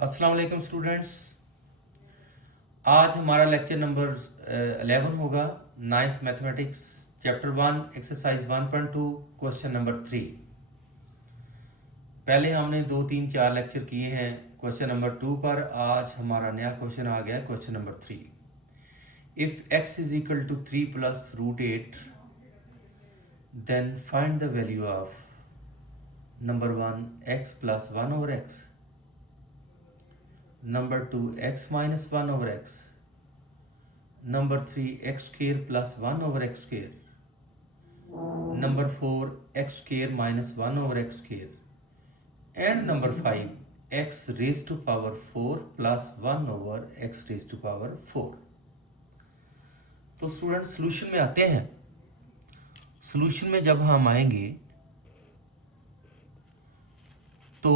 अस्सलाम वालेकुम स्टूडेंट्स। आज हमारा लेक्चर नंबर 11 होगा, ninth mathematics chapter 1 exercise 1.2 question number 3। पहले हमने 2 3 4 लेक्चर किए हैं क्वेश्चन नंबर 2 पर। आज हमारा नया क्वेश्चन आ गया question number 3। If x is equal to 3 plus root 8 then find the value of number 1 x plus 1 over x, number 2 x minus 1 over x, number 3 x square plus 1 over x square, number 4 x square minus 1 over x square, and number 5 x raised to power 4 plus 1 over x raised to power 4। तो student solution में आते हैं। Solution में जब हम आएंगे तो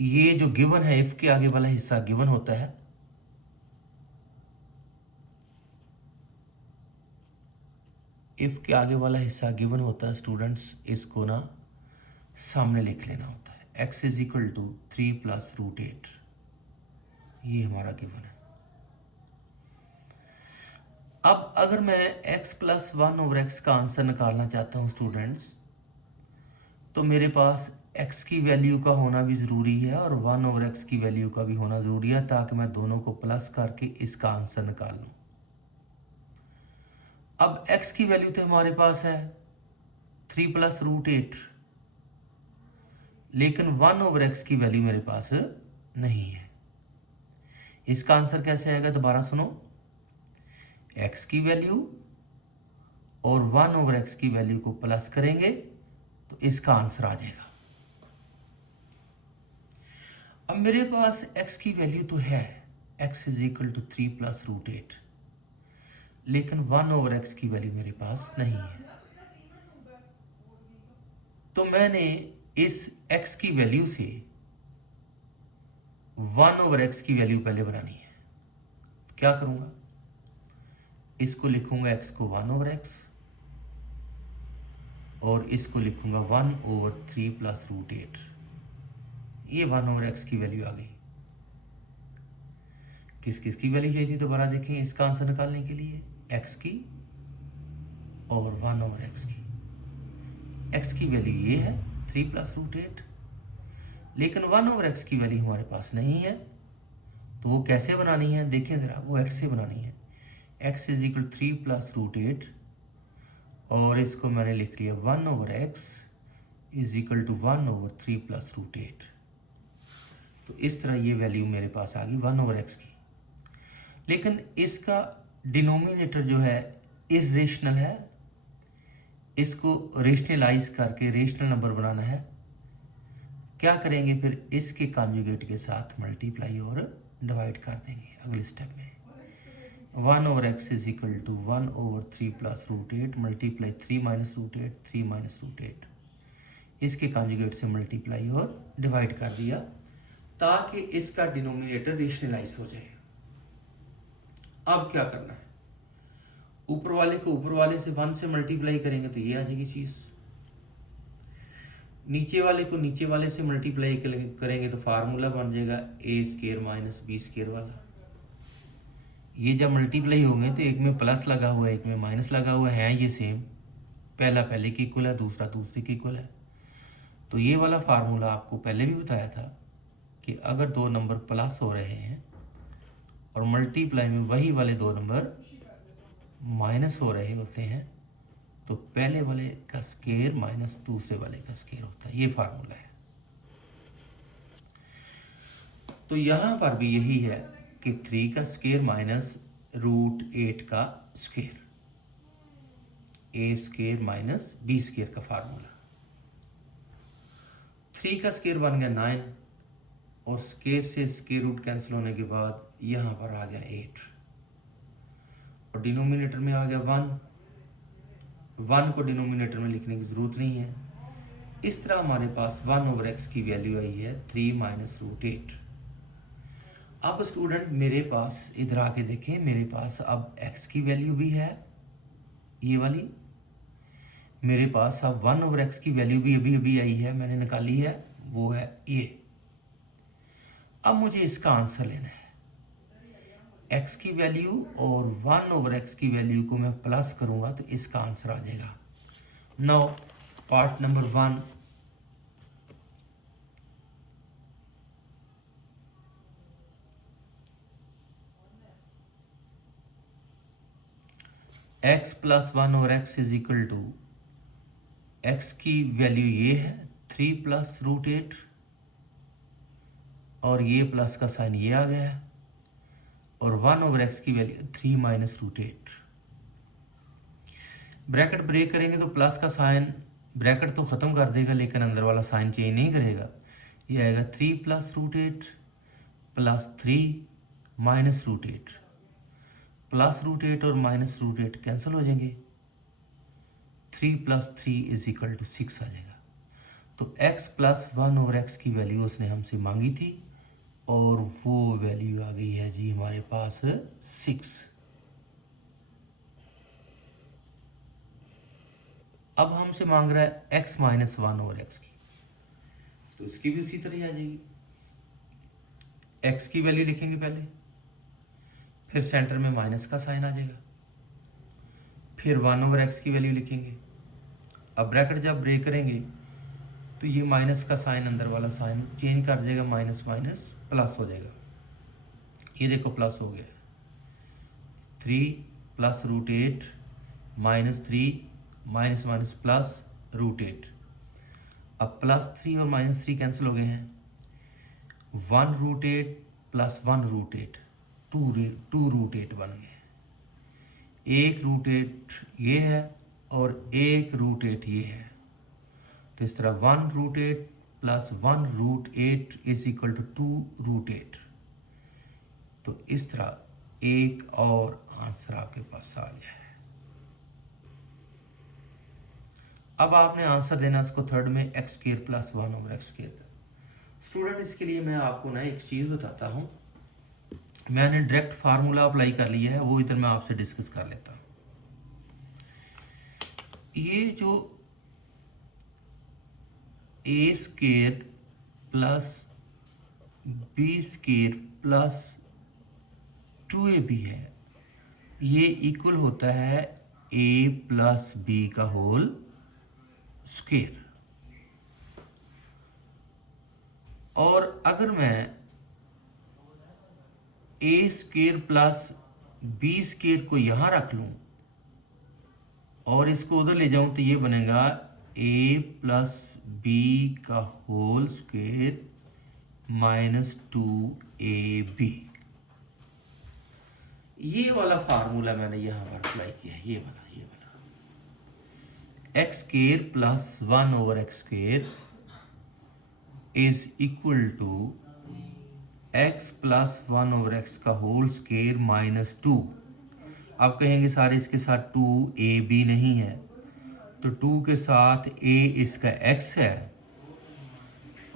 ये जो गिवन है, इफ के आगे वाला हिस्सा गिवन होता है, इफ के आगे वाला हिस्सा गिवन होता है स्टूडेंट्स, इसको ना सामने लिख लेना होता है। x is equal to 3 plus root 8, ये हमारा गिवन है। अब अगर मैं x प्लस 1 ओवर x का आंसर निकालना चाहता हूं स्टूडेंट्स, तो मेरे पास x की वैल्यू का होना भी ज़रूरी है और 1 ओवर x की वैल्यू का भी होना ज़रूरी है, ताकि मैं दोनों को प्लस करके इसका आंसर निकाल लूँ। अब x की वैल्यू तो हमारे पास है 3 प्लस रूट 8, लेकिन 1 ओवर x की वैल्यू मेरे पास नहीं है। इसका आंसर कैसे आएगा? दोबारा सुनो, x की वैल्यू और 1 ओवर x की वैल्यू को प्लस करेंगे तो इसका आंसर आ जाएगा। अब मेरे पास x की वैल्यू तो है, x is equal to 3 plus root 8, लेकिन 1 ओवर x की वैल्यू मेरे पास नहीं है। तो मैंने इस x की वैल्यू से 1 ओवर x की वैल्यू पहले बनानी है। क्या करूंगा? इसको लिखूंगा x को 1 ओवर x और इसको लिखूंगा 1 ओवर 3 प्लस रूट 8। ये 1 ओवर x की वैल्यू आ गई। किस किस की वैल्यू चाहिए थी दोबारा देखें इसका आंसर निकालने के लिए? x की और 1 ओवर x की। x की वैल्यू ये है 3 प्लस रूट 8, लेकिन 1 ओवर x की वैल्यू हमारे पास नहीं है। तो वो कैसे बनानी है देखें ज़रा, वो x से बनानी है। x is equal 3 plus root 8 और इसको मैंने लिख लिया 1 over x is equal to 1 over 3 plus root 8। तो इस तरह ये वैल्यू मेरे पास आ गई 1 ओवर x की। लेकिन इसका डिनोमिनेटर जो है इरेशनल है, इसको रेशनलाइज करके रेशनल नंबर बनाना है। क्या करेंगे फिर? इसके कॉन्जुगेट के साथ मल्टीप्लाई और डिवाइड कर देंगे अगले स्टेप में। 1 over x is equal to 1 over 3 plus root 8 multiply 3 minus root 8, 3 minus root 8। इसके कॉन्जुगेट से मल्टीप्लाई और डिवाइड कर दिया ताकि इसका डिनोमिनेटर रेशनलाइज हो जाए। अब क्या करना है? ऊपर वाले को ऊपर वाले से 1 से मल्टीप्लाई करेंगे तो ये आ जाएगी चीज़। नीचे वाले को नीचे वाले से मल्टीप्लाई करेंगे तो फार्मूला बन जाएगा ए स्केयर माइनस बी स्केयर वाला। ये जब मल्टीप्लाई होंगे तो एक में प्लस लगा हुआ है, एक में माइनस लगा हुआ है, ये सेम। पहला पहले के इक्वल है, दूसरा दूसरे के इक्वल है। तो ये वाला फार्मूला आपको पहले भी बताया था कि अगर दो नंबर प्लस हो रहे हैं और मल्टीप्लाई में वही वाले दो नंबर माइनस हो रहे होते हैं तो पहले वाले का स्केयर माइनस दूसरे वाले का स्केयर होता है। ये फार्मूला है। तो यहाँ पर भी यही है कि 3 का स्केयर माइनस रूट 8 का स्केयर, ए स्केयर माइनस बी स्केयर का फार्मूला। 3 का स्केयर बन गया 9 और स्केयर से स्केयर रूट कैंसिल होने के बाद यहाँ पर आ गया 8 और डिनोमिनेटर में आ गया 1 को डिनोमिनेटर में लिखने की ज़रूरत नहीं है। इस तरह हमारे पास 1 ओवर x की वैल्यू आई है 3 माइनस रूट 8। अब स्टूडेंट मेरे पास इधर आके देखें, मेरे पास अब x की वैल्यू भी है ये वाली, मेरे पास अब 1 ओवर x की वैल्यू भी अभी अभी आई है, मैंने निकाली है, वो है ये। अब मुझे इसका आंसर लेना है। x की वैल्यू और 1/x की वैल्यू को मैं प्लस करूंगा तो इसका आंसर आ जाएगा। Now part number 1, x plus 1/x is equal to, x की वैल्यू ये है 3 प्लस रूट 8 और ये प्लस का साइन ये आ गया है, और 1/x की value 3 minus root 8। Bracket break करेंगे तो प्लस का साइन ब्रैकेट तो ख़त्म कर देगा लेकिन अंदर वाला साइन चेंज नहीं करेगा। ये आएगा 3 plus root 8 plus 3 minus root 8। Plus root 8 और माइनस रूट 8 कैंसिल हो जाएंगे, 3 प्लस 3 इज इक्वल टू 6 आ जाएगा। तो x प्लस 1/x की वैल्यू उसने हमसे मांगी थी और वो वैल्यू आ गई है जी हमारे पास 6। अब हमसे मांग रहा है x माइनस 1/x की, तो इसकी भी उसी तरह आ जाएगी। x की वैल्यू लिखेंगे पहले, फिर सेंटर में माइनस का साइन आ जाएगा, फिर 1/x की वैल्यू लिखेंगे। अब ब्रैकेट जब ब्रेक करेंगे तो ये माइनस का साइन अंदर वाला साइन चेंज कर देगा, माइनस माइनस प्लस हो जाएगा। ये देखो प्लस हो गया, 3 plus root 8 minus 3 minus minus plus root 8। अब प्लस 3 और माइनस 3 कैंसिल हो गए हैं, 1 रूट 8 प्लस 1 रूट 8 2 रूट 8 बन गए। 1 रूट 8 ये है और 1 रूट 8 ये है, तो इस तरह 1 root 8 plus 1 root 8 is equal to 2 root 8। तो इस तरह एक और आंसर आपके पास आ गया है। अब आपने आंसर देना इसको थर्ड में x square plus 1/x square. Student इसके लिए मैं आपको ना एक चीज़ बताता हूँ, मैंने डायरेक्ट फार्मूला अप्लाई कर लिया है, वो इधर मैं आपसे डिस्कस कर लेता हूँ। ये जो a square plus b square plus 2ab है, ये इक्वल होता है a प्लस b का होल स्क्वायर। और अगर मैं a square plus b square को यहां रख लूं और इसको उधर ले जाऊं तो ये बनेगा a प्लस b का होल स्क्वायर माइनस 2ab। ये वाला फार्मूला मैंने यहां पर अप्लाई किया है, ये वाला x square plus 1/x square is equal to x plus 1/x का होल स्क्वायर माइनस 2। आप कहेंगे सारे इसके साथ 2ab नहीं है, तो 2 के साथ a इसका x है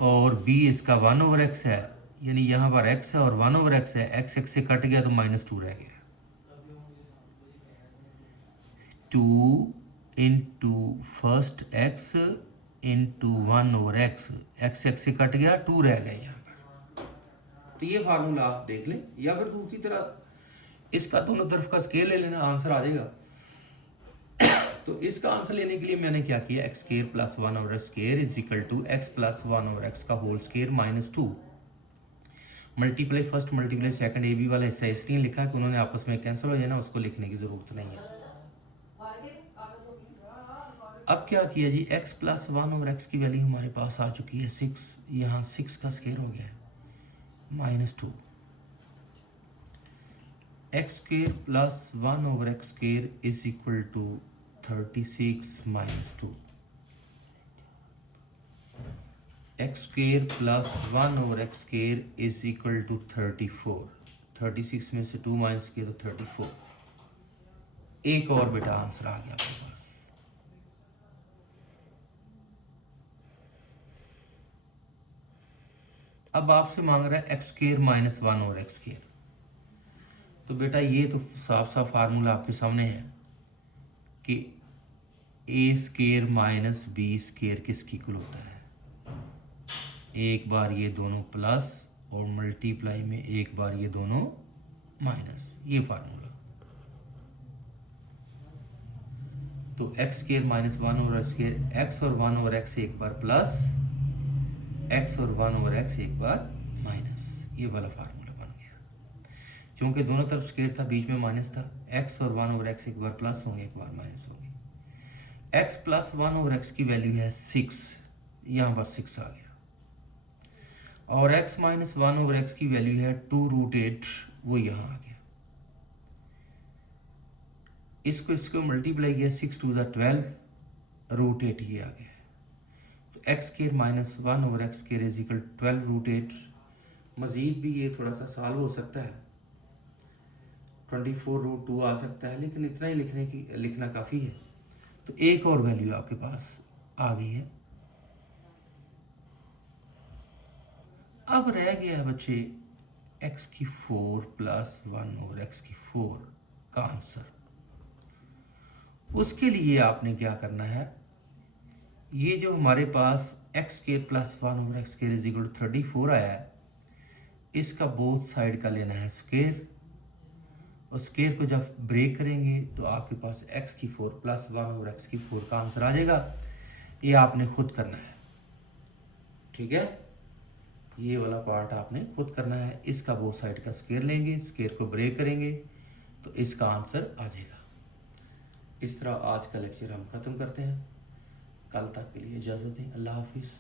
और b इसका 1/x है, यानी यहाँ पर x है और 1/x है, x से कट गया तो माइनस 2 रह गया। 2 into first x into 1/x, x से कट गया 2 रह गया यहाँ पर। तो ये फार्मूला आप देख लें, या फिर दूसरी तरह इसका दोनों तरफ का स्केल ले लेना, आंसर आ जाएगा। तो इसका आंसर लेने के लिए मैंने क्या किया, x square plus 1/x square is equal to x plus 1/x का whole square minus 2। Multiply first multiply second, A B वाला हिस्सा इसलिए लिखा कि उन्होंने आपस में कैंसिल हो जाना, उसको लिखने की जरूरत नहीं है। अब क्या किया जी, x प्लस 1/x की वैल्यू हमारे पास आ चुकी है 6, यहाँ 6 का स्क्वायर हो गया है minus 2। x square plus 1/x square is equal to 36 minus 2। x square plus 1/x square is equal to 34। 36 में से 2 माइनस किया तो 34। एक और बेटा आंसर आ गया आपके पास। अब आपसे मांग रहा है x square minus 1/x square. तो बेटा ये तो साफ साफ फार्मूला आपके सामने है कि a square minus b square किसकी इक्वल होता है। एक बार ये दोनों प्लस और मल्टीप्लाई में एक बार ये दोनों माइनस, ये फार्मूला। तो x square minus 1/x², x और 1/x एक बार प्लस, एक्स और 1/x एक बार माइनस, ये वाला फार्मूला बन गया। क्योंकि दोनों तरफ स्क्वायर था, बीच में माइनस था, एक्स और 1/x एक बार प्लस होंगे, एक बार माइनस होंगे। एक्स प्लस 1/x की वैल्यू है 6, यहाँ पर 6 आ गया। और x माइनस 1/x की वैल्यू है 2√8, वो यहाँ आ गया। इसको मल्टीप्लाई किया, 6 2 12, √8 ये आ गया। तो x square minus 1/x² is equal 12√8। मज़ीद भी ये थोड़ा सा सॉल्व हो सकता है, 24√2 आ सकता है, लेकिन इतना ही लिखना काफ़ी है। तो एक और वैल्यू आपके पास आ गई है। अब रह गया है बच्चे x⁴ प्लस 1/x⁴ का आंसर। उसके लिए आपने क्या करना है, ये जो हमारे पास x² plus 1/x² is equal 34 आया है, इसका बोथ साइड का लेना है स्क्वायर, और स्क्वायर को जब ब्रेक करेंगे तो आपके पास x⁴ प्लस 1/x⁴ का आंसर आ जाएगा। ये आपने खुद करना है, ठीक है, ये वाला पार्ट आपने खुद करना है। इसका बोथ साइड का स्क्वायर लेंगे, स्क्वायर को ब्रेक करेंगे तो इसका आंसर आ जाएगा। इस तरह आज का लेक्चर हम ख़त्म करते हैं। कल तक के लिए इजाज़त दें। अल्लाह हाफिज़।